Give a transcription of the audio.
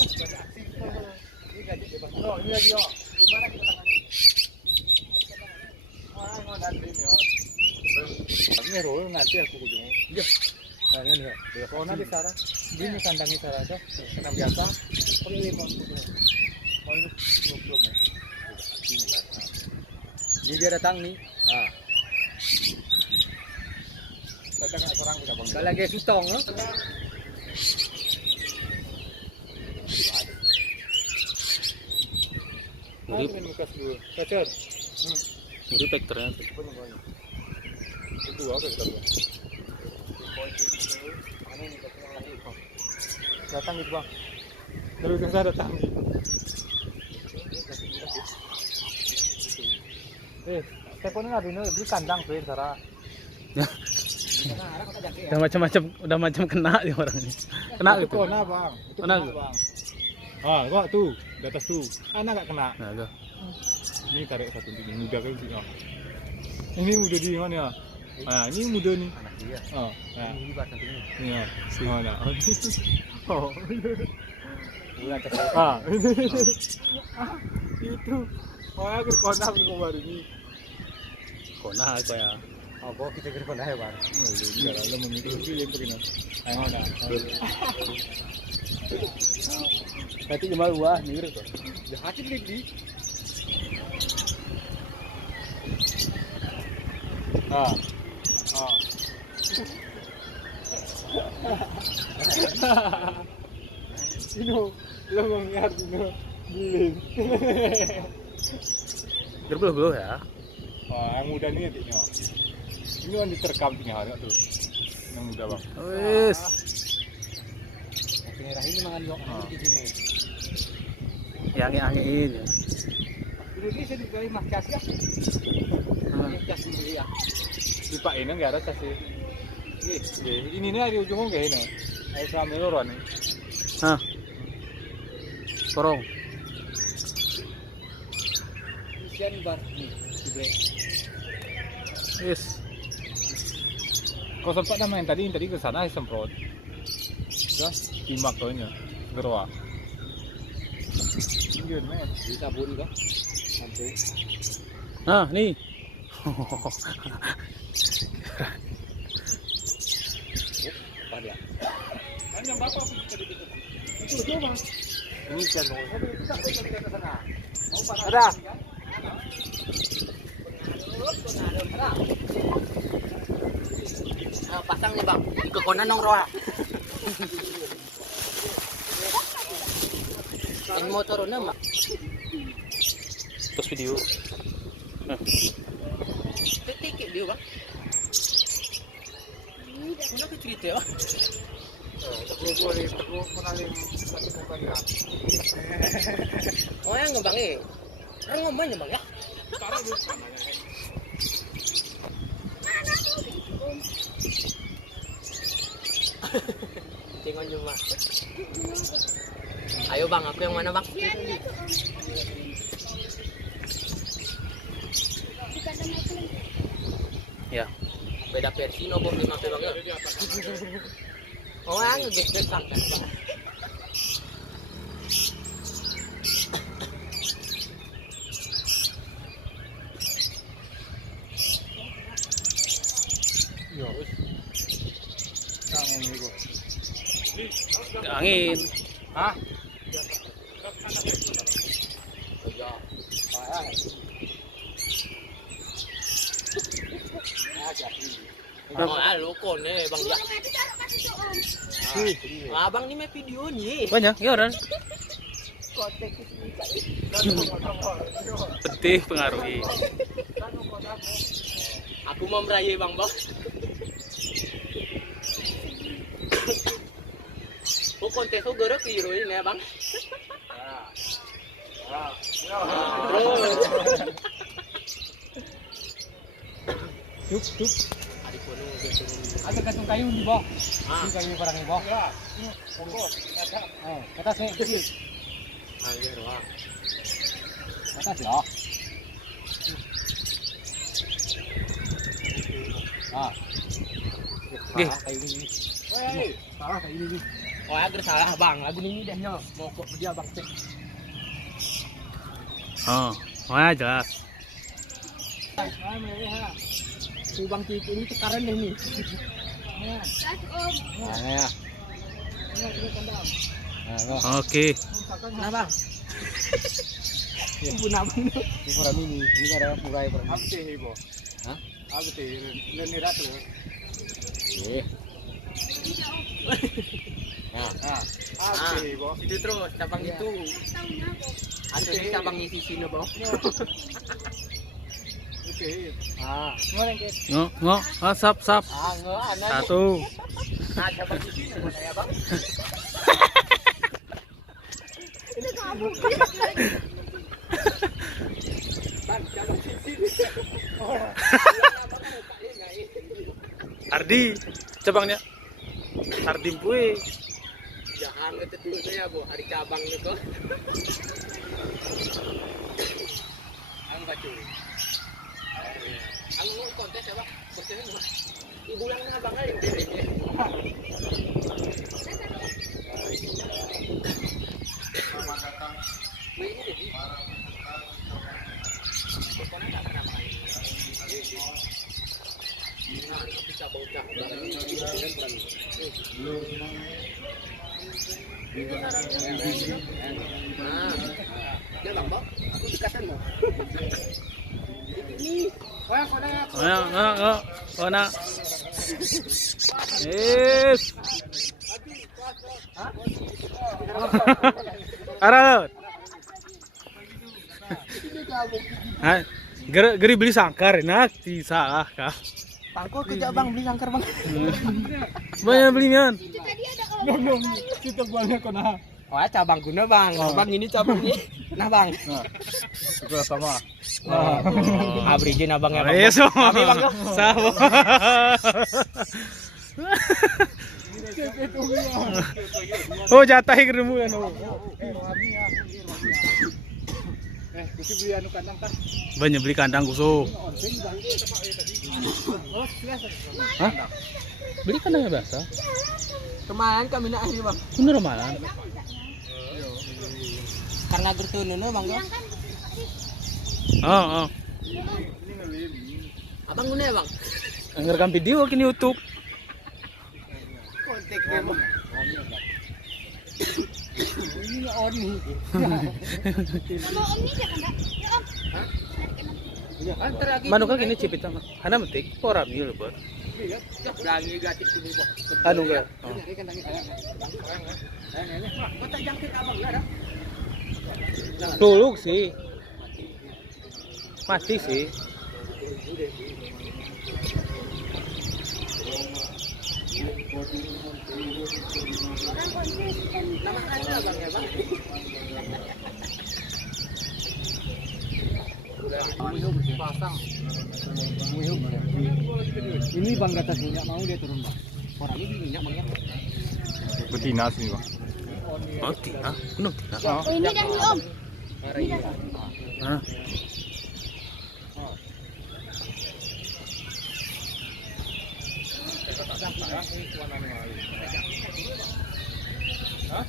Ini gaji bebas. Oh, ini lagi yo. Gimana kita tangani? Oh, dan ini yo. Ini roll nanti aku ujung. Iya. Nah, ini ya. Corona di sana. Ini kandangnya sana aja. Kandang biasa. Oh, ini mau. Oh, ini belum. Ini dia datang nih. Nah. Kadang orang kita bang. Kalau lagi sutong, Mirip, bekas dulu. Kacer. mirip vektornya. Itu apa kita buat? Datang gitu bang. Terus saya datang. Teleponnya nggak bino, beli kandang tuh Sarah. Udah macam kena nih orang ini. Kena itu gitu. kona bang. Itu Kena kona gitu? bang. Ah, kok tuh di atas tuh. Anak nggak kena. Nah, tuh. Ini tarik satu ini muda kan sih. Ini muda di mana ya? Ah, ini muda nih. Anak dia. Oh, nah. Ini bahasa ini. Ini ya. Oh, nah. Oh. Bulan Ah, itu. Oh, aku kona aku baru ini. Kona apa ya? Apa kita kira kona ya bang? Udah, lo mengikuti yang begini. Ayo dah. Berarti cuma buah mirip tuh. Jahatin lagi. Ah. Ah. Ino, lo mengingat Ino bilin. Berbulu ya. Wah, yang muda nih adiknya. Ini kan diterkam tinggal ada tuh. Yang muda bang. Wis. Merah ini mangan yuk di sini. Yang angin. Ini saya dibeli mas cas ya. Cas dibeli ya. Di Pak ini nggak ada cas sih. Ini nih di ujung nggak ini. Ayo kami loron nih. Hah. Korong. Isian bar nih dibeli. Yes. Kau sempat main tadi ke sana semprot. Ya, timak tuh nya. Gerwa. Iya men, disabun kah? Nanti. Nah, nih. Apa dia? Kan yang bapak tadi itu bang. Ini kan ada. Pasang nih bang, di kekonan nong roa. Ini motor nama. Terus video. Nah. Titik dia bang. Mana tu cerita bang? Teguh kenalin satu mukanya. Oh yang bang orang ngomongnya bang ya. Sekarang bukan. Tengok cuma. Ayo bang, aku yang mana bang? Ya. Beda versi nopo lima bang ya. Oh yang ngegek santai bang. Yo, wis. Kangen iku. Angin. Hah? Ya. Oh, loko nih bang ya. Abang ini main video nih. Banyak ya orang. Penting pengaruhi. Aku mau meraih bang bang. Oh kontes oh gerak ke hero ini ya bang. Tup. Adik kono Ada gantung kayu di bawah. Ini kayu barang di bawah. Ya. Ini pokok. Kata saya kecil. Angger wah. Kata sih ah. Ah. Oke. Kayu ini. Hei, kayu ini. Oh, agar salah bang. Lagu ini deh nyo. Mau kok dia bang cek. Oh, wah jelas. Bang Cik ini tekaran deh nih. Nah, ya. Oke. Nah bang. Ibu nabang. Ini orang ini ada mulai orang. Apa sih ibu? Hah? Apa sih? Lenirat loh. Iya. Nah, apa sih ibu? Itu terus cabang itu. Atau ini cabang isi sini bang. Oke. Ngoreng ke. Ngo, sap. Enggak, anak. Satu. Nah, cabang isi sini ya bang. Bang, cabang isi. Ardi, cabangnya. Ardi kue. Jangan itu dulu ya bu, hari cabang itu. Ang bacu. Ang mau kontes ya bang, kontesnya cuma ibu yang abang aja yang diri. Jangan bang, aku dekatan mau. Ini, Ngo. Oh, nak. Yes. Aralot. Hai, geri beli sangkar enak di salah kah? pangkol kerja bang beli sangkar bang. Banyak beli mian. Nong, kita buangnya kena. Oh, cabang guna bang. Bang ini cabang ini. Nah bang. Itu sama. Abri izin abang ya bang. Yes, Kami bang yo. sama. Oh, jatahi keremu ya no. Kusi beli anu kandang kan. Banyak beli kandang kusuk. Hah? Beli kandangnya biasa. Kemarin kami nak ahli bang. Bener malam. Karena gertunun bang yo. Oh. Abang guna ya bang. Ngerekam video kini YouTube. Kontek ya bang. Ini on nih. Manu kan kini cipit sama. Hana metik ora mi lho, Bos. Lagi gatik sini bang. Anu enggak. Oh. Kota jangkit abang lah dah. Tuluk sih. Mati sih. Nama ada bang ya bang. Pasang. Ini bang kata minyak mau dia turun bang. Orang ini minyak bang ya. Betina sih bang. Oh, tina. Kuno tina. Oh, ini dah nih om. Hah? Hah?